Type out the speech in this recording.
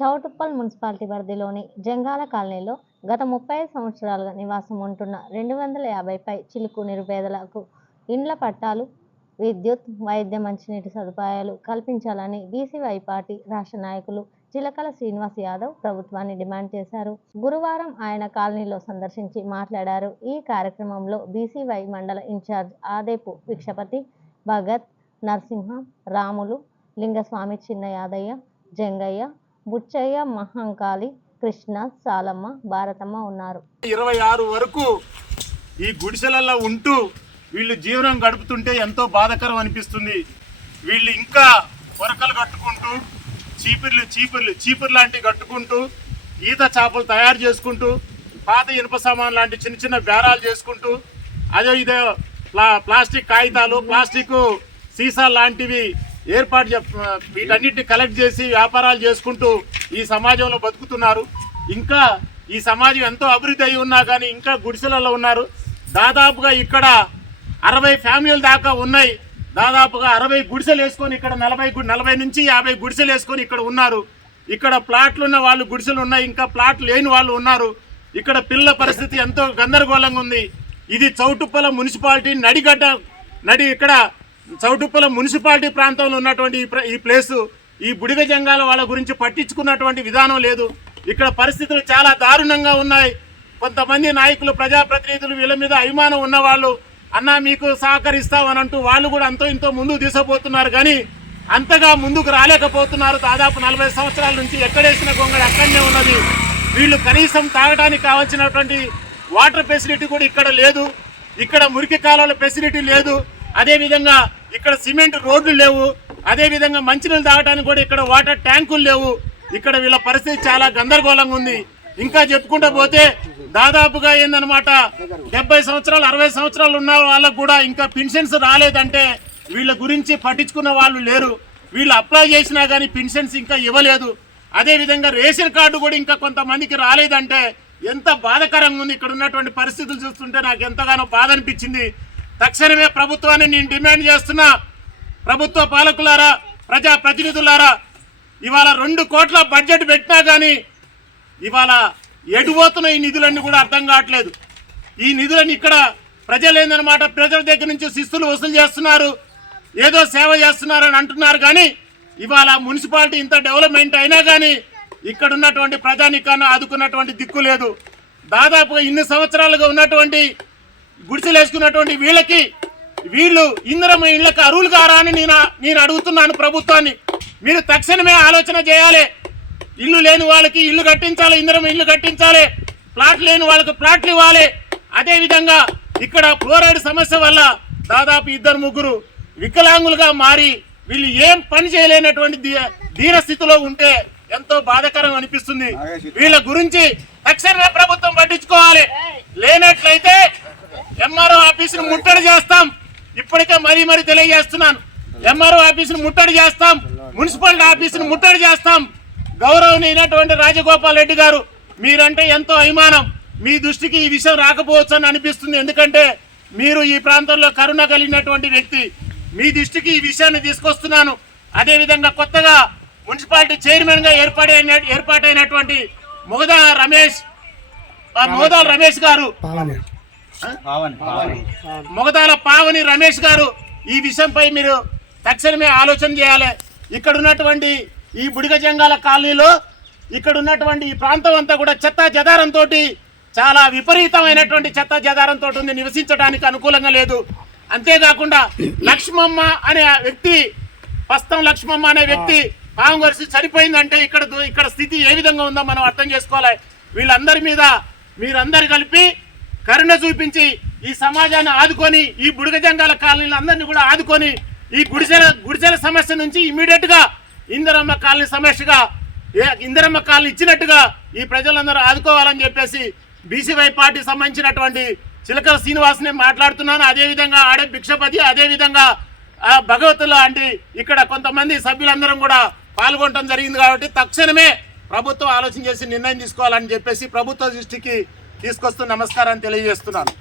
Choutuppal municipality పరిధిలోని జంగాల కాలనీలో గత 35 సంవత్సరాలుగా నివాసం ఉంటున్న 250 పై చిలుకు నిరుపేదలకు ఇండ్ల పట్టాలు, విద్యుత్, వైద్య, మంచినీటి సదుపాయాలు కల్పించాలని బీసీవై పార్టీ రాష్ట్ర నాయకులు చిలకల శ్రీనివాస్ యాదవ్ ప్రభుత్వాన్ని డిమాండ్ చేశారు. గురువారం ఆయన కాలనీలో సందర్శించి మాట్లాడారు. ఈ కార్యక్రమంలో బీసీవై మండల ఇన్ఛార్జ్ ఆదేపు భిక్షపతి, భగత్, నరసింహం, రాములు, లింగస్వామి, చిన్న యాదయ్య, జంగయ్య, బుచ్చయ్య, మహంకాళి, కృష్ణ, సాలమ్మ, భారతమ్మ ఉన్నారు. 26 వరకు ఈ గుడిసెలలో ఉంటూ వీళ్ళు జీవనం గడుపుతుంటే ఎంతో బాధాకరం అనిపిస్తుంది. వీళ్ళు ఇంకా పొరకలు కట్టుకుంటూ చీపురు లాంటివి కట్టుకుంటూ ఈత చేపలు తయారు చేసుకుంటూ పాత ఇనుప సామాన్ లాంటి చిన్న చిన్న బేరాలు చేసుకుంటూ అదే ఇదే ప్లాస్టిక్ కాగితాలు, ప్లాస్టిక్ సీసాలు లాంటివి వీటన్నిటిని కలెక్ట్ చేసి వ్యాపారాలు చేసుకుంటూ ఈ సమాజంలో బతుకుతున్నారు. ఇంకా ఈ సమాజం ఎంతో అభివృద్ధి అయి ఉన్నా కానీ ఇంకా గుడిసెలలో ఉన్నారు. దాదాపుగా ఇక్కడ 60 ఫ్యామిలీల దాకా ఉన్నాయి. దాదాపుగా 60 గుడిసెలు వేసుకొని ఇక్కడ 40 నుంచి 50 గుడిసెలు వేసుకొని ఇక్కడ ఉన్నారు. ఇక్కడ ప్లాట్లు ఉన్న వాళ్ళు గుడిసెలు ఉన్నాయి, ఇంకా ప్లాట్లు లేని వాళ్ళు ఉన్నారు. ఇక్కడ పిల్లల పరిస్థితి ఎంతో గందరగోళంగా ఉంది. ఇది చౌటుప్పల మున్సిపాలిటీ ఇక్కడ చౌటుప్పల మున్సిపాలిటీ ప్రాంతంలో ఉన్నటువంటి ఈ ప్లేసు. ఈ బుడిగ జంగాల వాళ్ళ గురించి పట్టించుకున్నటువంటి విధానం లేదు. ఇక్కడ పరిస్థితులు చాలా దారుణంగా ఉన్నాయి. కొంతమంది నాయకులు, ప్రజాప్రతినిధులు వీళ్ళ మీద అభిమానం ఉన్నవాళ్ళు అన్నా మీకు సహకరిస్తామని అంటూ వాళ్ళు కూడా అంతో ఇంతో ముందుకు తీసుకుపోతున్నారు, కానీ అంతగా ముందుకు రాలేకపోతున్నారు. దాదాపు 40 సంవత్సరాల నుంచి ఎక్కడేసిన గొంగళి అక్కడనే ఉన్నది. వీళ్ళు కనీసం తాగడానికి కావాల్సినటువంటి వాటర్ ఫెసిలిటీ కూడా ఇక్కడ లేదు. ఇక్కడ మురికి కాలువల ఫెసిలిటీ లేదు. అదేవిధంగా ఇక్కడ సిమెంట్ రోడ్లు లేవు. అదేవిధంగా మంచినీళ్ళు తాగడానికి కూడా ఇక్కడ వాటర్ ట్యాంకులు లేవు. ఇక్కడ వీళ్ళ పరిస్థితి చాలా గందరగోళంగా ఉంది. ఇంకా చెప్పుకుంటూ పోతే దాదాపుగా ఏందనమాట 70 సంవత్సరాలు 60 సంవత్సరాలు ఉన్న వాళ్ళకు కూడా ఇంకా పెన్షన్స్ రాలేదంటే వీళ్ళ గురించి పట్టించుకున్న వాళ్ళు లేరు. వీళ్ళు అప్లై చేసినా కానీ పెన్షన్స్ ఇంకా ఇవ్వలేదు. అదేవిధంగా రేషన్ కార్డు కూడా ఇంకా కొంతమందికి రాలేదంటే ఎంత బాధాకరంగా ఉంది. ఇక్కడ ఉన్నటువంటి పరిస్థితులు చూస్తుంటే నాకు ఎంతగానో బాధ అనిపించింది. తక్షణమే ప్రభుత్వాన్ని నేను డిమాండ్ చేస్తున్నా. ప్రభుత్వ పాలకులారా, ప్రజాప్రతినిధులారా, ఇవాళ 2 కోట్ల బడ్జెట్ పెట్టినా కానీ ఇవాళ ఎటుపోతున్న ఈ నిధులన్నీ కూడా అర్థం కావట్లేదు. ఈ నిధులను ఇక్కడ ప్రజలు ఏందనమాట ప్రజల దగ్గర నుంచి శిస్తులు వసూలు చేస్తున్నారు, ఏదో సేవ చేస్తున్నారని అంటున్నారు. కానీ ఇవాళ మున్సిపాలిటీ ఇంత డెవలప్మెంట్ అయినా కానీ ఇక్కడ ఉన్నటువంటి ప్రజానికాన్ని ఆదుకున్నటువంటి దిక్కు లేదు. దాదాపుగా ఇన్ని సంవత్సరాలుగా ఉన్నటువంటి గుడిసెలు వేసుకున్నటువంటి వీళ్ళు ఇందిరమ్మ ఇళ్లకు అర్హులు కారా అని నేను అడుగుతున్నాను ప్రభుత్వాన్ని. మీరు తక్షణమే ఆలోచన చేయాలి. ఇల్లు లేని వాళ్ళకి ఇల్లు కట్టించాలి, ఇందిరమ్మ ఇల్లు కట్టించాలి. ప్లాట్లు లేని వాళ్ళకి ప్లాట్లు ఇవ్వాలి. అదేవిధంగా ఇక్కడ ఫ్లోరైడ్ సమస్య వల్ల దాదాపు 2-3 వికలాంగులుగా మారి వీళ్ళు ఏం పని చేయలేనటువంటి దీన స్థితిలో ఉంటే ఎంతో బాధాకరం అనిపిస్తుంది. వీళ్ళ గురించి తక్షణమే ప్రభుత్వం పట్టించుకోవాలి. లేనట్లయితే ఎంఆర్ఓ ఆఫీసును ముట్టడి చేస్తాం. ఇప్పటికే మరీ తెలియజేస్తున్నాను. ఎంఆర్ఓ ఆఫీసును ముట్టడి చేస్తాం, మున్సిపాలిటీ ఆఫీసును ముట్టడి చేస్తాం. గౌరవనీయులైనటువంటి రాజగోపాల్ రెడ్డి గారు, మీరంటే ఎంతో అభిమానం. మీ దృష్టికి ఈ విషయం రాకపోవచ్చు అని అనిపిస్తుంది. ఎందుకంటే మీరు ఈ ప్రాంతంలో కరుణ కలిగినటువంటి వ్యక్తి. మీ దృష్టికి ఈ విషయాన్ని తీసుకొస్తున్నాను. అదేవిధంగా కొత్తగా మున్సిపాలిటీ చైర్మన్ గా ఏర్పాటైనటువంటి మొగదాల రమేష్ గారు, మొగదాల పావని రమేష్ గారు, ఈ విషయంపై మీరు తక్షణమే ఆలోచన చేయాలి. ఇక్కడ ఉన్నటువంటి ఈ బుడిగ జంగాల కాలనీలో ఇక్కడ ఉన్నటువంటి ఈ ప్రాంతం అంతా కూడా చెత్త చెదారంతో, చాలా విపరీతమైనటువంటి చెత్త చెదారంతో ఉంది. నివసించడానికి అనుకూలంగా లేదు. అంతేకాకుండా లక్ష్మమ్మ అనే వ్యక్తి, పస్తం లక్ష్మమ్మ అనే వ్యక్తి పాము వరిసి చనిపోయిందంటే ఇక్కడ స్థితి ఏ విధంగా ఉందో మనం అర్థం చేసుకోవాలి. వీళ్ళందరి మీద మీరందరు కలిపి కరుణ చూపించి ఈ సమాజాన్ని ఆదుకొని ఈ బుడిగ జంగాల కాలనీలు అందరినీ కూడా ఆదుకొని ఈ గుడిసెల సమస్య నుంచి ఇమీడియట్ గా ఇందిరమ్మ కాలనీ సమస్యగా ఇందిరమ్మ కాలనీ ఇచ్చినట్టుగా ఈ ప్రజలందరూ ఆదుకోవాలని చెప్పేసి బీసీవై పార్టీ సంబంధించినటువంటి చిలకల శ్రీనివాస్ని మాట్లాడుతున్నాను. అదేవిధంగా ఆడే భిక్షపతి, అదేవిధంగా భగవతులు అంటే ఇక్కడ కొంతమంది సభ్యులందరం కూడా పాల్గొనడం జరిగింది. కాబట్టి తక్షణమే ప్రభుత్వం ఆలోచన చేసి నిర్ణయం తీసుకోవాలని చెప్పేసి ప్రభుత్వ దృష్టికి తీసుకొస్తూ నమస్కారాన్ని తెలియజేస్తున్నాను.